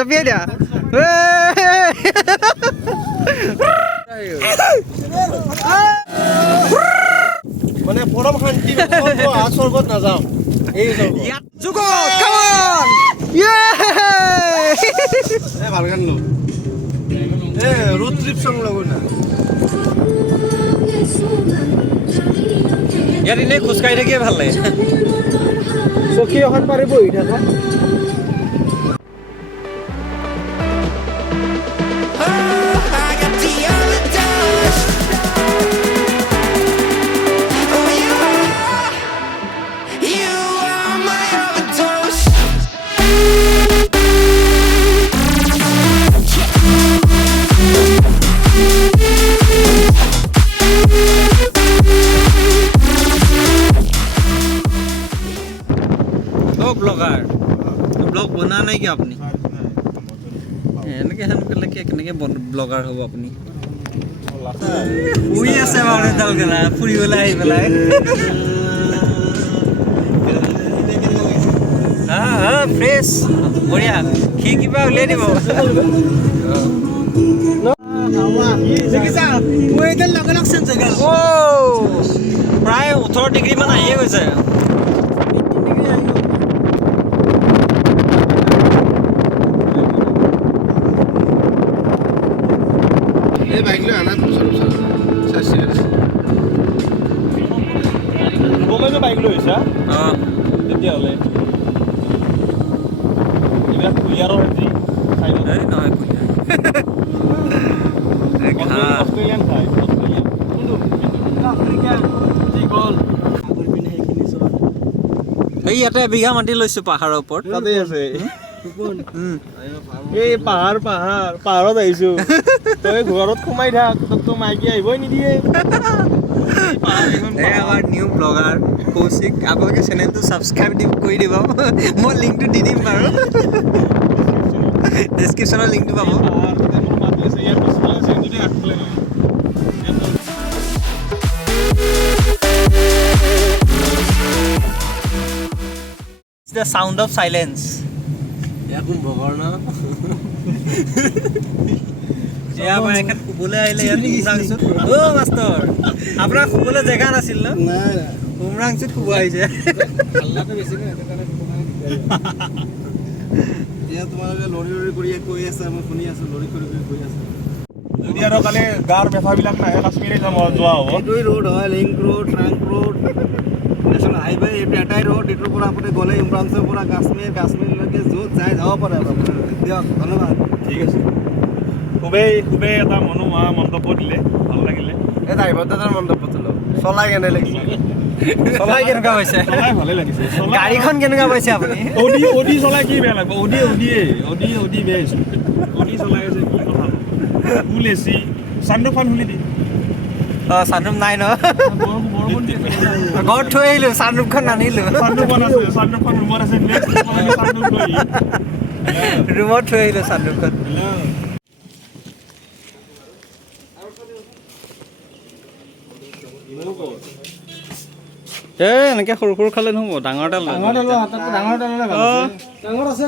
জপিয়াই দিয়া মানে পৰম শান্তি স্বৰ্গত নাযাওঁ এই ভাল গান লো ৰোড ট্ৰিপ চং লগো না ইয়াত এনেই খোজকাঢ়ি থাকিয়ে ভাল লাগে চকী এখন পাৰি বহি থাকা ব্লগ বনা নাই কি আপুনি এনেকে কেনেকে ব্লগাৰ হ'ব আপুনি শুই আছে বাৰু এডালকেলা ফুৰিবলৈ আহি পেলাই ফ্ৰেছ বঢ়িয়া সি কিবা উলিয়াই দিব প্ৰায় 18 ডিগ্ৰী মান আহিয়ে গৈছে বাইক লৈ আহিছা তেতিয়াহ'লে এইবিলাক কুঁহিয়াৰৰ খেতি খাই নহয় অষ্ট্ৰেলিয়ান খাই অষ্ট্ৰেলিয়ান আফ্ৰিকান যি গ'ল এই ইয়াতে এবিঘা মাটি লৈছোঁ পাহাৰৰ ওপৰত তাতে আছে এই পাহাৰত আহিছোঁ তই ঘৰত সোমাই থাক তোক মাইকী আহিবই নিদিয়ে আমাৰ নিউ ব্লগাৰ কৌশিক আপোনালোকে চেনেলটো ছাবস্ক্ৰাইব কৰি দিব মই লিংকটো দি দিম বাৰু ডেছক্ৰিপশ্যনৰ লিংকটো পাব The sound of silence Kumbhakarna আমাৰ এখান শুবলৈ আহিলে ইয়াত উমৰাংচুত মাষ্টৰ আপোনাৰ শুবলৈ জেগা নাছিল ন উমৰাংচুত শুব আহিছে তোমালোকে লৰি কৰি কৈ আছে মই শুনি আছো লৰি কৰি কৈ আছে যদি আৰু কালি গাৰ বেফাবিলাক নাহে কাশ্মীৰে যোৱা হ'ব এইটোৱে ৰোড হয় link road trunk road national highway এটাই ৰোড এইটোৰ পৰা আপুনি গ'লে উমৰাংচুৰ পৰা কাশ্মীৰলৈকে য'ত যায় যাব পাৰে দিয়ক ধন্যবাদ ঠিক আছে খুবেই এটা মনোমোহা মন্তব্য দিলে ভাল লাগিলে এই ড্ৰাইভাৰ দাদাৰ মন্তব্যটো লওক চলাই কেনে লাগিছে চলাই কেনেকুৱা হৈছে চলাই ভালে লাগিছে গাড়ীখন কেনেকুৱা পাইছে আপুনি অডি চলাই কি বেয়া লাগিব অডি বেয়া হৈছে অডি চলাই আছে কি কথা ফুল এচি চানৰুফখন খুলি দি চানৰুফ নাই ন ঘৰত থৈ আহিলোঁ চানৰুফখন নানিলোঁ চানৰুফখন ৰুমত আছে ৰুমত থৈ আহিলোঁ চানৰুফখন এনেকে সৰু সৰু খালে নহ'ব ডাঙৰ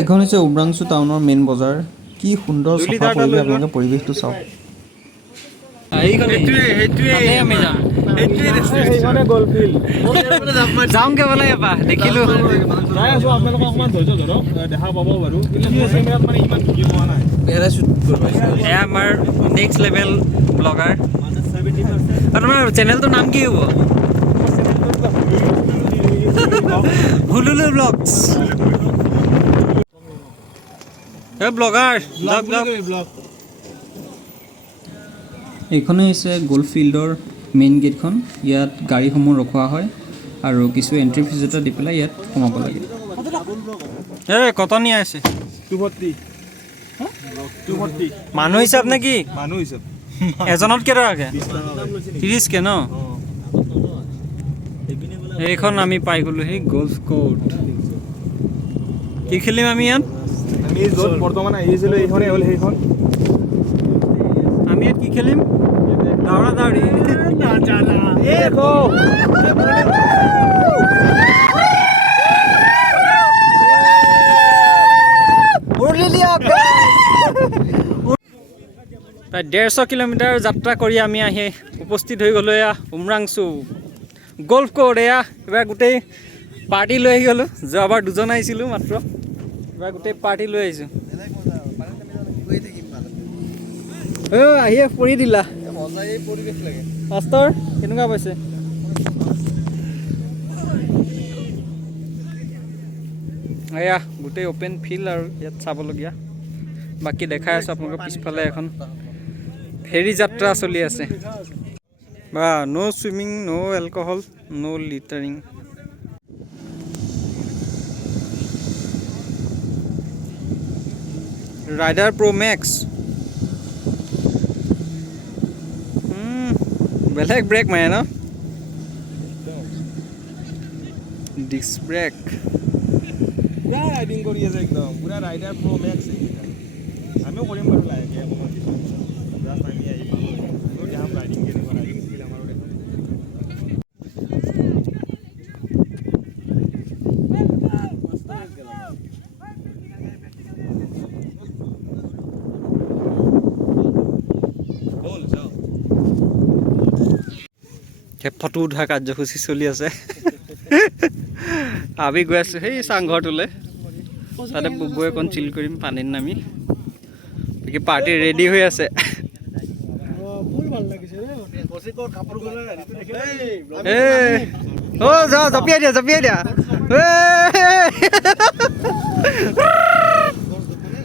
এইখন হৈছে উমৰাংচু টাউনৰ মেইন বজাৰ কি সুন্দৰ চাফা পৰিৱেশ আপোনালোকে পৰিৱেশটো চাওক যাওঁগে বোলে এবাৰ দেখিলোঁ দেখা পাব বাৰু এয়া আমাৰ নেক্সট লেভেল ব্লগাৰ তোমাৰ চেনেলটোৰ নাম কি হ'ব হুলুলু ব্লগছ ব্লগাৰ এইখনে হৈছে গল্ফ ফিল্ডৰ মেইন গেটখন ইয়াত গাড়ীসমূহ ৰখোৱা হয় আৰু কিছু এণ্ট্ৰি ফিজ এটা দি পেলাই ইয়াত সোমাব লাগে কটনী আছে 240 মানুহ হিচাপ নে কি মানুহ হিচাপ এজনত কেইটকাকে 30কে ন এইখন আমি পাই গ'লোঁ সেই গল্ফ কোৰ্ট কি খেলিম আমি ইয়াত আমি য'ত বৰ্তমান আহিছিলোঁ এইখনেই হ'ল সেইখন আমি ইয়াত কি খেলিম দাউৰা দাউৰি মুৰলি लिया প্ৰায় 150 কিলোমিটাৰ যাত্ৰা কৰি আমি আহি উপস্থিত হৈ গ'লোঁ এয়া উমৰাংচু গল্ফ কোৰ্ট। এয়া এবাৰ গোটেই পাৰ্টি লৈ আহি গ'লোঁ। যোৱাবাৰ দুজন আহিছিলোঁ মাত্ৰ, এবাৰ গোটেই পাৰ্টি লৈ আহিছোঁ। আহিয়ে পৰি দিলা মাষ্টৰ, কেনেকুৱা পাইছে? এয়া গোটেই অ'পেন ফিল্ড আৰু ইয়াত চাবলগীয়া। বাকী দেখাই আছোঁ আপোনালোকৰ পিছফালে এখন ফেৰী যাত্ৰা চলি আছে। বা ন' চুইমিং, ন' এলকহল, ন' লিটাৰিং। ৰাইডাৰ প্ৰ' মেক্স, বেলেগ ব্ৰেক মাৰে ন, ডিস্ক ব্ৰেক। পুৰা ৰাইডিং কৰি আছে একদম, পুৰা ৰাইডাৰ প্ৰ' মেক্স। আমিও কৰিম বাৰু লাহেকৈ অকণমান পিছত। জাষ্ট আমি আহি পালোঁ, দেখাম ৰাইডিং কেনেকুৱা, ৰাইডিং স্কিল আমাৰো দেখাম। ফটো উঠা কাৰ্যসূচী চলি আছে। আমি গৈ আছোঁ সেই চাংঘৰটোলৈ, তাতে বুবুৱে অকণ চিল কৰিম পানীত নামি। বাকী পাৰ্টি ৰেডি হৈ আছে। যা জঁপিয়াই দিয়া, জঁপিয়াই দিয়া।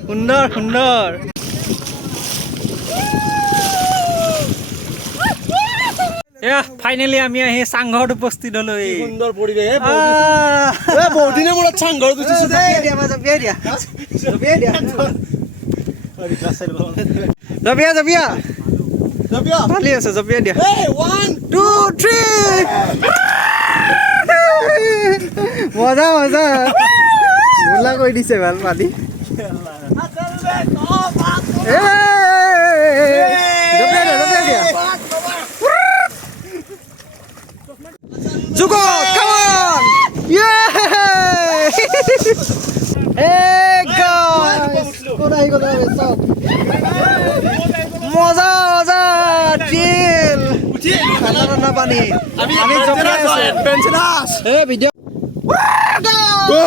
সুন্দৰ সুন্দৰ। এয়া ফাইনেলি আমি আহি চাংঘৰত উপস্থিত হলো। সুন্দৰ পৰিৱেশ, বহুত দিনৰ মূৰত চাংঘৰত উঠিছো। জঁপিয়াই দিয়া, ভালি আছে, জঁপিয়াই দিয়া। 1 2 3 মজা মজা গোলা কৰি দিছে ভাল পানী। Jugo, come on! Yeah! Hey guys! Kodai kodai stop. Moza moza chill. Khana pani. Ami jomne ase. Pensionas. Hey video. Go!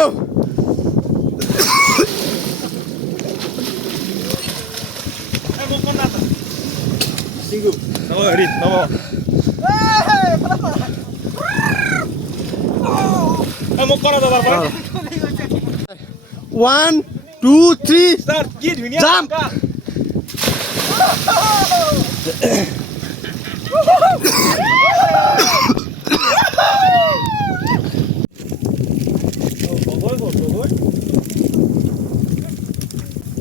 Hey mokon nata. Singu. Nawa hari, nawa. Hey, pala. Mau kora dabar pak. 1 2 3 start. Jump.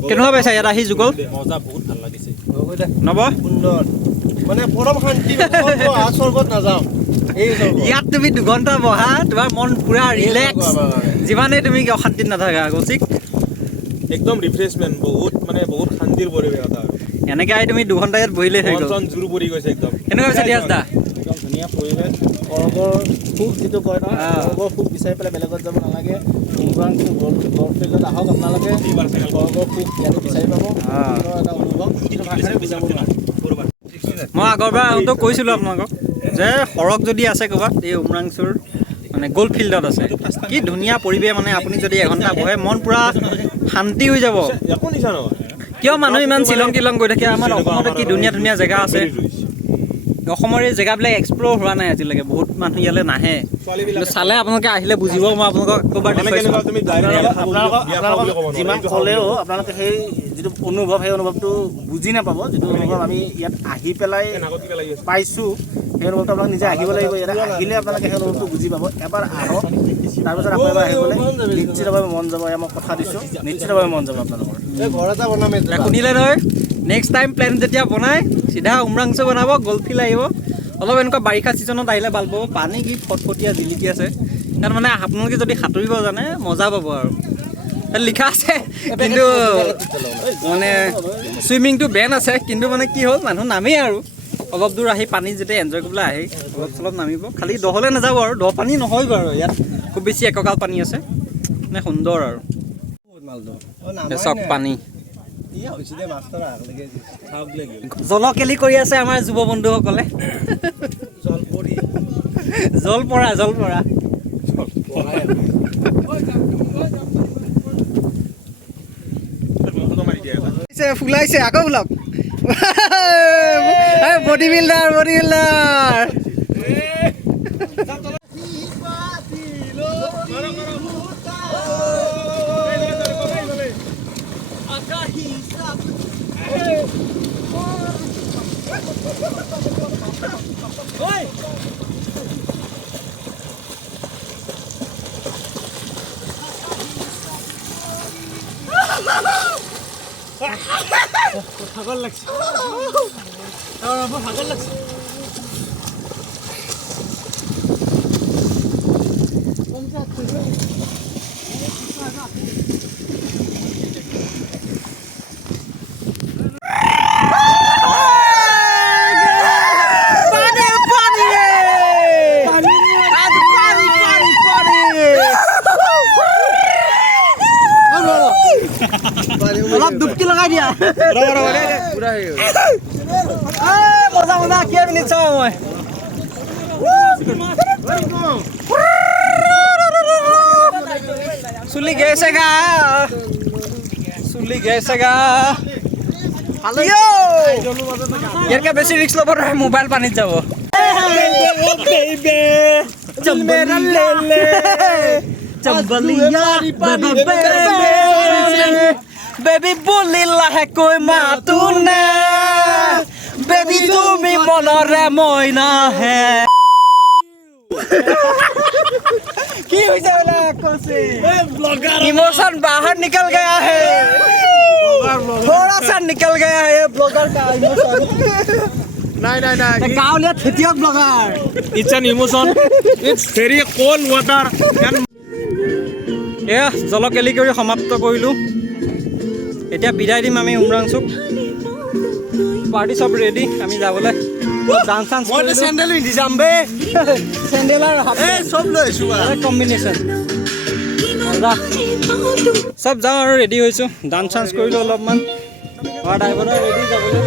কেনেকুৱা পাইছা ইয়াত আহি যুগল? মজা, বহুত ভাল লাগিছে। নব সুন্দৰ, মানে পৰম শান্তি। স্বৰ্গত নাযাওঁ, ইয়াত তুমি 2 ঘণ্টা বহা, তোমাৰ মন পুৰা ৰিলেক্স। যিমানেই তুমি অশান্তিত নাথাকা কৌশিক, একদম ৰিফ্ৰেছমেণ্ট। বহুত মানে বহুত শান্তিৰ পৰিৱেশ এটা। এনেকৈ আহি তুমি 2 ঘণ্টা ইয়াত বহিলে হৈ গ'ল। জোৰ পৰি গৈছে একদম। কেনেকুৱা হৈছে দিয়াজ দা? একদম ধুনীয়া পৰিৱেশ। স্বৰ্গৰ সুখ যিটো কয় ন, স্বৰ্গৰ সুখ বিচাৰি পেলাই বেলেগত যাব নালাগে। উমৰাংচু গল্ফ ফিল্ডত আহক আপোনালোকে, স্বৰ্গৰ সুখ ইয়াতে বিচাৰি পাব। এটা অনুভৱ ভাষাৰে বুজাব নোৱাৰে। মই আগৰবাৰ আহোঁতে কৈছিলোঁ আপোনালোকক যে সৰগ যদি আছে ক'ৰবাত, এই উমৰাংচুৰ মানে গল্ফ ফিল্ডত আছে। কি ধুনীয়া পৰিৱেশ, মানে আপুনি যদি এঘণ্টা বহে মন পূৰা শান্তি হৈ যাব। কিয় মানুহ ইমান শ্বিলং টিলং গৈ থাকে? আমাৰ অসমতে কি ধুনীয়া ধুনীয়া জেগা আছে। অসমৰ এই জেগাবিলাক এক্সপ্ল'ৰ হোৱা নাই আজিলৈকে, বহুত মানুহ ইয়ালৈ নাহে। কিন্তু চালে আপোনালোকে আহিলে বুজিব। মই আপোনালোকক ক'ৰবাৰ দেখুৱাইছোঁ। যিমান ক'লেও আপোনালোকে সেই যিটো অনুভৱ, সেই অনুভৱটো বুজি নাপাব। যিটো অনুভৱ আমি ইয়াত আহি পেলাই পাইছোঁ, সেই অনুভৱটো আপোনালোকে নিজে আহিব লাগিব। ইয়াত আহিলে আপোনালোকে সেই অনুভৱটো বুজি পাব। এবাৰ আহক, তাৰপিছত আকৌ এবাৰ আহিবলৈ নিশ্চিতভাৱে মন যাব। মই কথা দিছোঁ, নিশ্চিতভাৱে মন যাব আপোনালোকৰ। ঘৰ এটা বনাম, শুনিলে নহয়? নেক্সট টাইম প্লেন যেতিয়া বনাই, চিধা উমৰাংচু বনাব, গল্ফ ফিল্ড আহিব। অলপ এনেকুৱা বাৰিষা ছিজনত আহিলে ভাল পাব। পানী কি ফটফটীয়া জিলিকি আছে তাত, মানে আপোনালোকে যদি সাঁতুৰিব জানে মজা পাব আৰু। লিখা আছে কিন্তু মানে চুইমিংটো বেন আছে, কিন্তু মানে কি হ'ল মানুহ নামেই আৰু অলপ দূৰ আহি পানী যেতিয়া এনজয় কৰিবলৈ আহে অলপ চলপ নামিব। খালি দহলৈ নাযাব আৰু, দ পানী নহয় বাৰু। ইয়াত খুব বেছি একঁকাল পানী আছে, মানে সুন্দৰ আৰু। চাওক পানী জলকেলি কৰি আছে আমাৰ যুৱ বন্ধুসকলে জল পৰা ফুলাইছে আকৌ ওলাওক বডি বিল্ডাৰ ভাগৰ লাগছে অলপ ডুবকি লগাই দিয়া মজা কেই মিনিট চাওঁ মই চুলি গেছেগা ইয়াৰকে বেছি ৰিক্স ল'ব নোৱাৰে মোবাইল পানীত যাব বেবি বুলি লাহেকৈ মাতো নে বেবি তুমি মনৰে মইনাহে কি হৈছে বোলে কৈছে इमोशन बाहर निकल गया है थोड़ा सा निकल गया है ये ब्लॉगर का इमोशन नहीं गाँवलिया खेतियक blogger It's an emotion. It's very cold water. এয়া জলকেলি কৰি সমাপ্ত কৰিলোঁ এতিয়া বিদায় দিম আমি উমৰাংচুক পাৰ্টি চব ৰেডি আমি যাবলৈ ডান্স চেণ্ডেল পিন্ধি যাম বে চেণ্ডেল আৰু চব লৈ আহিছোঁ কম্বিনেশ্যন চব যাওঁ আৰু ৰেডি হৈছোঁ ডান্স চান্স কৰিলোঁ অলপমান ড্ৰাইভাৰ ৰেডি যাবলৈ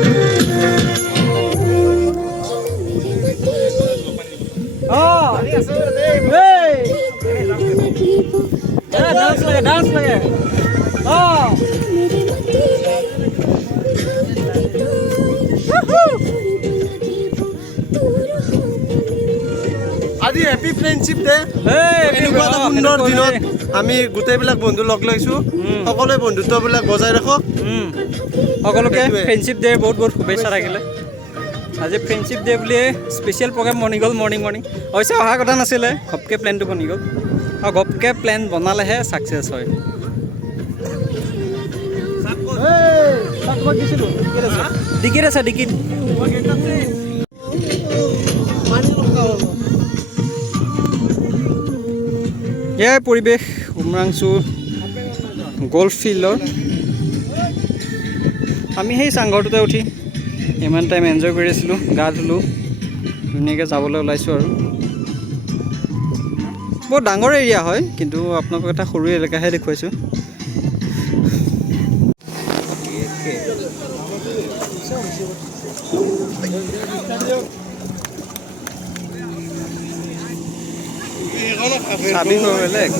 ডান্স লাগে আজি হেপী ফ্ৰেণ্ডশ্বিপ ডে এনেকুৱা এটা সুন্দৰ দিনত আমি গোটেইবিলাক বন্ধু লগ লৈছোঁ সকলোৱে বন্ধুত্ববিলাক বজাই ৰাখক সকলোকে ফ্ৰেণ্ডশ্বিপ ডেৰ বহুত বহুত শুভেচ্ছা থাকিলে আজি ফ্ৰেণ্ডশ্বিপ ডে বুলিয়ে স্পেচিয়েল প্ৰগ্ৰেম বনি গ'ল মৰ্ণিং অৱশ্যে অহা কথা নাছিলে ঘপকৈ প্লেনটো বনি গ'ল আৰু ঘপকৈ প্লেন বনালেহে ছাকচেছ হয় ডিকিত আছে ডিকিত এয়াই পৰিৱেশ উমৰাংচু গল্ফ ফিল্ডৰ আমি সেই চাংঘৰটোতে উঠি ইমান টাইম এনজয় কৰি আছিলোঁ গা ধুলোঁ ধুনীয়াকৈ যাবলৈ ওলাইছোঁ আৰু বহুত ডাঙৰ এৰিয়া হয় কিন্তু আপোনালোকক এটা সৰু এলেকাহে দেখুৱাইছোঁ চাবি বেলেগ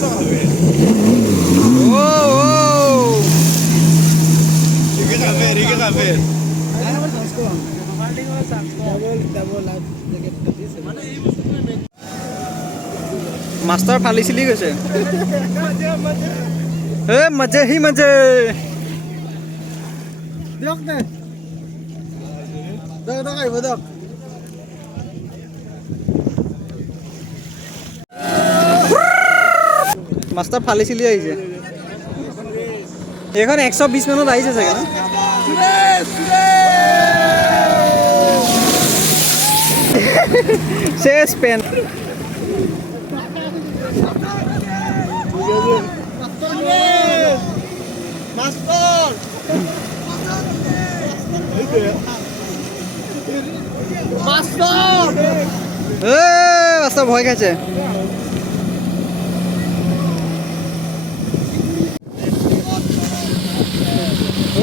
মাষ্টাৰ ফালি চিলি গৈছে মজে হি মজে দিয়ক নে আহিব দিয়ক মাষ্টাৰ ফালি চিলি আহিছে এইখন 120 মানত আহিছে চাগে ন শেষ পেন মাষ্টাৰ ভয় খাইছে ও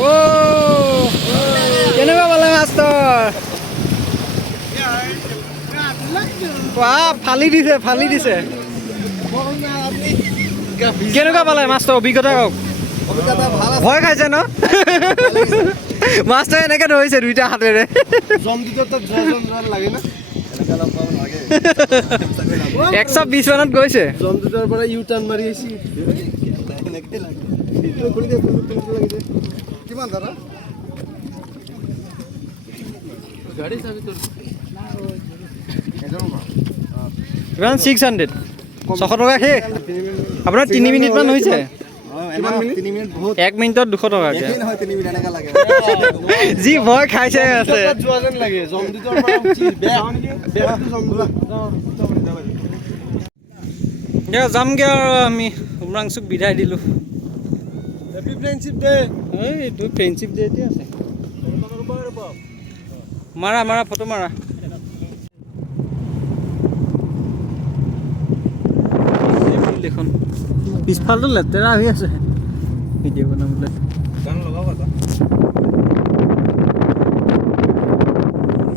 ফালি দিছে কেনেকুৱা পালে মাছটো অভিজ্ঞতা কওক ভয় খাইছে ন মাছটো এনেকে ধৰিছে দুইটা হাতেৰে জমদুটত লাগে না 120 মানত গৈছে জমদুটৰ পৰা ইউ টাৰ্ণ মাৰি আহিছি কিমান দাদা গাড়ী চাবি তোৰ কিমান 600 600 টকা শেষ আপোনাৰ 3 মিনিটমান হৈছে 1 মিনিটত 200 টকাকে যি ভয় খাইছে আছে যোৱা যেন লাগে জমদুটৰ পৰা উঠি বেগটো জমদুট যামগে আৰু আমি উমৰাংচুক বিদায় দিলোঁ হেপী ফ্ৰেণ্ডশ্বিপ ডে এইটো ফ্ৰেণ্ডশ্বিপ ডে এতিয়া আছে মাৰা ফটো মাৰা দেখোন পিছফালটো লেতেৰা হৈ আছে ভিডিঅ' বনাবলৈ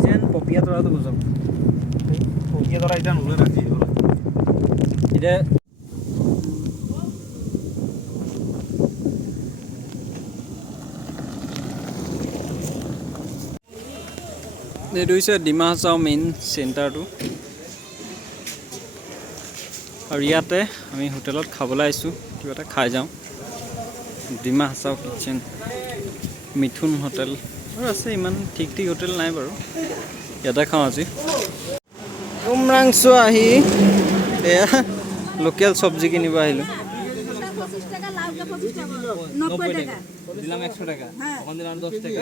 যেন পপিয়া তৰাটো বুজাম এতিয়া এইটো হৈছে ডিমা হাছাও মেইন চেণ্টাৰটো আৰু ইয়াতে আমি হোটেলত খাবলৈ আহিছোঁ কিবা এটা খাই যাওঁ ডিমা হাছাও কিটচেন মিথুন হোটেল আৰু আছে ইমান ঠিক হোটেল নাই বাৰু ইয়াতে খাওঁ আজি উমৰাংচু আহি এয়া লোকেল চব্জি কিনিব আহিলোঁ দিলাম 100 টাকা এখন দিলাম 10 টাকা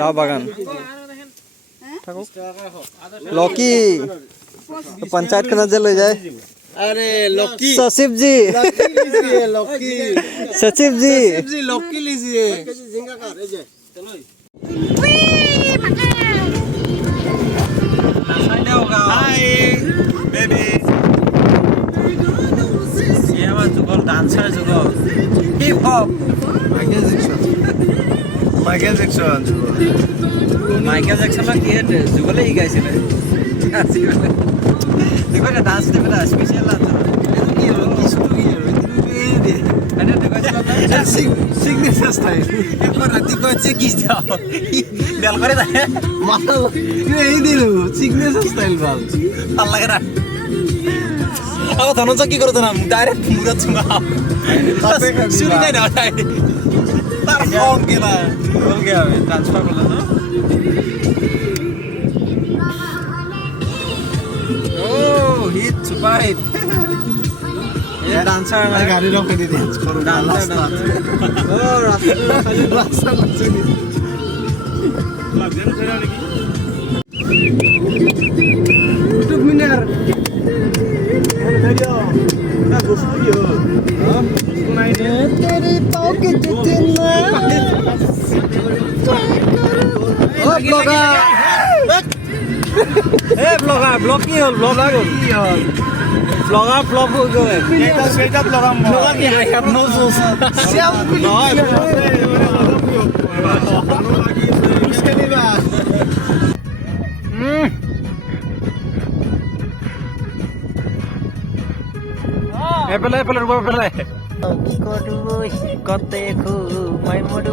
লাও বাগান থাকক লকি পঞ্চায়ত খনত যে লৈ যায় আরে লকি सचिव जी लकी सचिव जी लकी लीजिए झींगा का रे जे चलो हाय बेबी ये हमारा Jugal dancer Jugal hip hop Michael Jackson Michael Jackson ला के जुगले ही गाइছিলে देखो ना डांस ते बड़ा स्पेशल डांस है ये रो किसु की रो दे अरे देखो चला सिग्नेचर स्टाइल एक बार राती को अच्छे किस जाओ बेल करे था माता ये ही दिलो सिग्नेचर स्टाइल बाल ভাল লাগে না अब धनंजय की करो ना डायरेक्ट मुरत चुंगा सुनी नहीं ना भाई तार फोन केला बोल गया ट्रांसफर कर लेना ओ हिट सुपर हिट ये डांसर है गाड़ी रोक के डांस करो डांसर ओ रास्ता लचनी YouTube मिनर तेरी पाँव के जितना ओ ब्लॉगर ए ब्लॉगर ब्लॉग की होल ब्लॉगर ब्लॉगर फ्लॉप हो गए सेटअप लगा ब्लॉगर की है हैव नो सोर्स श्याम इसके लिए এপেলে রুবা এপেলে কি করব কতে খু মাই মোড